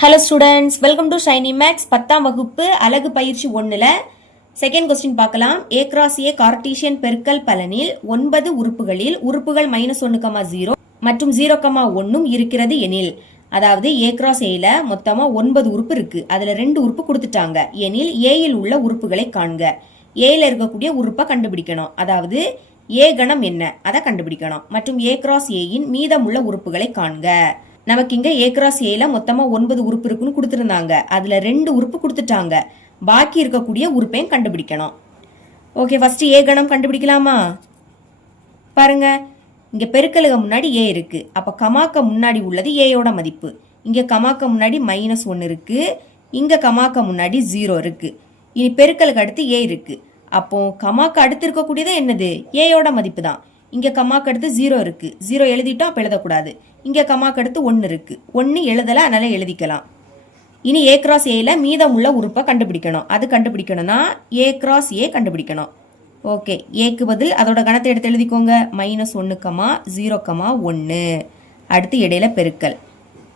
Hello students, welcome to Shiny Max 10ஆம் வகுப்பு அலகு பயிற்சி 1ல் செகண்ட் கொஸ்டின் பார்க்கலாம். ஏ கிராஸ் ஏ கார்ட்டீசியன் பெருக்கல் பலனில் 9 உறுப்புகளில் உறுப்புகள் -1,0 மற்றும் 0,1 இருக்கிறது எனில், அதாவது ஏ கிராஸ் ஏல மொத்தமா 9 உறுப்பு இருக்கு. அதுல 2 உறுப்பு கொடுத்துட்டாங்க எனில் ஏயில் உள்ள உறுப்புகளை காண்க. ஏல இருக்கக்கூடிய உறுப்பை கண்டுபிடிக்கணும். அதாவது ஏ கணம் என்ன அதை கண்டுபிடிக்கணும். மற்றும் ஏ கிராஸ் ஏயின் மீதமுள்ள உறுப்புகளை காண்க. நமக்கு இங்க ஏ கிராஸ் ஏல மொத்தமா 9 உறுப்பு இருக்குன்னு கொடுத்துருந்தாங்க. அதுல 2 உறுப்பு கொடுத்துட்டாங்க. பாக்கி இருக்கக்கூடிய உறுப்பையும் கண்டுபிடிக்கணும். ஓகே, ஃபர்ஸ்ட் ஏ கணம் கண்டுபிடிக்கலாமா? பாருங்க, இங்க பெருக்கலுக்கு முன்னாடி ஏ இருக்கு. அப்ப கமாக்க முன்னாடி உள்ளது ஏயோட மதிப்பு. இங்க கமாக்க முன்னாடி -1 இருக்கு. இங்க கமாக்க முன்னாடி 0 இருக்கு. இனி பெருக்கலுக்கு அடுத்து ஏ இருக்கு. அப்போ கமாக்க அடுத்து இருக்கக்கூடியது என்னது? ஏயோட மதிப்பு தான். இங்க கமாக்கு அடுத்து 0 இருக்கு. 0 எழுதிட்டோம், அப்ப எழுதக்கூடாது. இங்க கமாக்கு அடுத்து 1 இருக்கு. 1 எழுதல, அதனால எழுதிக்கலாம். இனி ஏ கிராஸ் ஏல மீதமுள்ள உறுப்பை கண்டுபிடிக்கணும். அது கண்டுபிடிக்கணும்னா ஏ கிராஸ் ஏ கண்டுபிடிக்கணும். ஓகே, ஏக்கு பதில் அதோட கணத்தை எடுத்து எழுதிக்கோங்க. -1, 0,1. அடுத்து இடையில பெருக்கல்.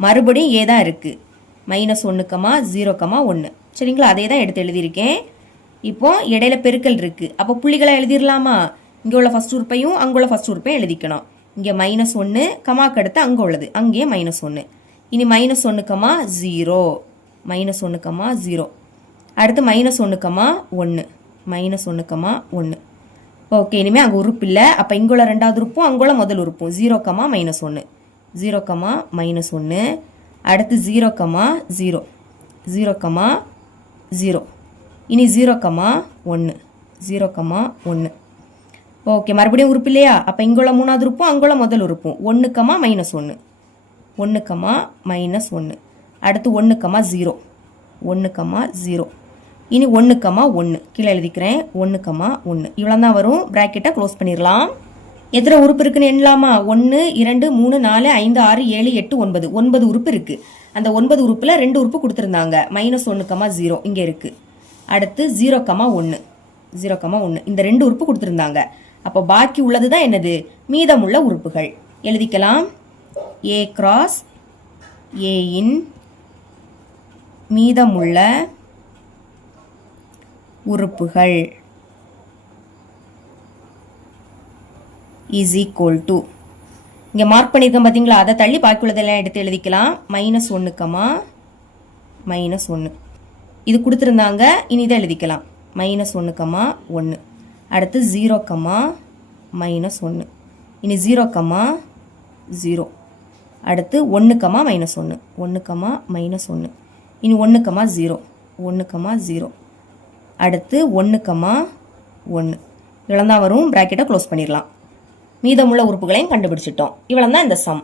மறுபடியும் ஏ தான் இருக்கு. -1, 0,1. சரிங்களா? அதே தான் எடுத்து எழுதியிருக்கேன். இப்போ இடையில பெருக்கல் இருக்கு. அப்போ புள்ளிகளை எழுதிடலாமா? இங்கே உள்ள ஃபர்ஸ்ட் உறுப்பையும் அங்குள்ள ஃபர்ஸ்ட் உறுப்பையும் எழுதிக்கணும். இங்கே -1, கமாக்கு அடுத்து அங்கே உள்ளது, அங்கேயே -1. இனி -1, 0, -1, 0. அடுத்து -1, 1, -1, 1. ஓகே, இனிமேல் அங்கே உறுப்பு இல்லை. அப்போ இங்குள்ள ரெண்டாவது உறுப்பும் அங்குள்ள முதல் உறுப்பும் 0, -1, 0, -1. அடுத்து 0, 0, 0, 0. இனி 0, 1, 0, 1. ஓகே, மறுபடியும் உறுப்பு இல்லையா? அப்போ இங்குள்ள மூணாவது உறுப்பும் அங்குள்ள முதல் உறுப்பும் 1, -1, 1, -1. அடுத்து 1, 0, 1, 0. இனி 1, 1 கீழே எழுதிக்கிறேன். 1, 1 இவ்வளோ தான் வரும். ப்ராக்கெட்டை க்ளோஸ் பண்ணிடலாம். எத்தனை உறுப்பு இருக்குன்னு எண்ணலாமா? 1, 2, 3, 4, 5, 6, 7, 8, 9. 9 உறுப்பு இருக்கு. அந்த 9 உறுப்புல 2 உறுப்பு கொடுத்துருந்தாங்க. -1, 0 இங்கே இருக்கு. அடுத்து 0, 1, 0, இந்த 2 உறுப்பு கொடுத்துருந்தாங்க. அப்போ பாக்கி உள்ளது தான் என்னது? மீதமுள்ள உறுப்புகள். எழுதிக்கலாம். ஏ கிராஸ் ஏயின் மீதமுள்ள உறுப்புகள் இஸ் ஈக்குவல் டு, இங்கே மார்க் பண்ணியிருக்கேன் பார்த்தீங்களா? அதை தள்ளி பாக்கி உள்ளதெல்லாம் எடுத்து எழுதிக்கலாம். -1, -1 இது கொடுத்துருந்தாங்க. இனி இதை எழுதிக்கலாம். -1, 1. அடுத்து 0, -1. இனி 0, 0. அடுத்து 1, -1, 1, -1. இனி 1, 0, 1, 0. அடுத்து 1, 1 இவ்வளோ தான் வரும். ப்ராக்கெட்டை க்ளோஸ் பண்ணிடலாம். மீதமுள்ள உறுப்புகளையும் கண்டுபிடிச்சிட்டோம். இவ்வளோ தான் இந்த சம்.